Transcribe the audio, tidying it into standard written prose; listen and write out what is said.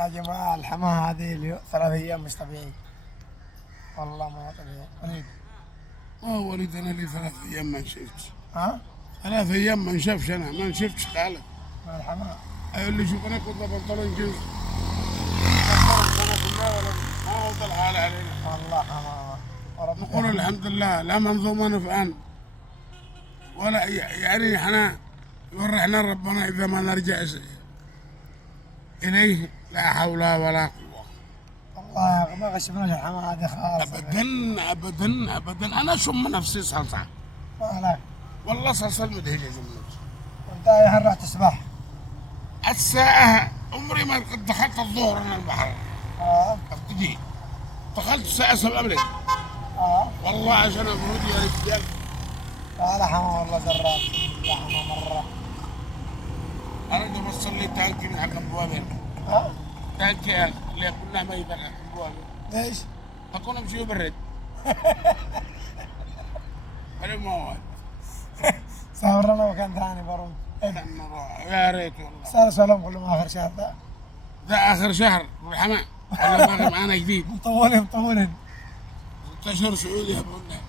يا جماعة الحماة هذه 3 أيام مش طبيعي. والله ما طبيعي وليد. وليد انا لي 3 ايام ما نشفتش. ها؟ 3 ايام ما نشفش، انا ما نشفتش خالص. مع الحماة. قال لي شوف انا كنت بنطلون جينز السنه كلها ولا ما وصل حالي علينا. والله حماة وربنا نقول الحمد لله، لا منظومه نفعان ولا يعني احنا يورحنا ربنا اذا ما نرجع اليه، لا حول ولا قوه. والله ما غشمناش الحماة هذه خالص. ابدا ابدا ابدا، انا اشم نفسي صلصه ما لك. والله، صلصه مدهشه جميل. وانت يا هل رحت تسبح؟ الساعة عمري ما قد دخلت الظهر أنا البحر. اه. ابتدي دخلت الساعة 7 بالليل. اه. والله عشان أبرد يا رجال. لا حماة والله زرات. لا حماة مرة. أنا بوصل لي تانكي من حق أبوابين. ها؟ تانكي اللي كنا ما يبرد حق أبوابين. ليش؟ أكون أمشي يبرد. ولا مواد. سافرنا مكان ثاني برضه. يا ريت والله. صار سلام كلهم آخر شهر ده. ده آخر شهر والحماء. ولا باقي معانا جديد. مطولين. 6 أشهر سعودي يا أبونا.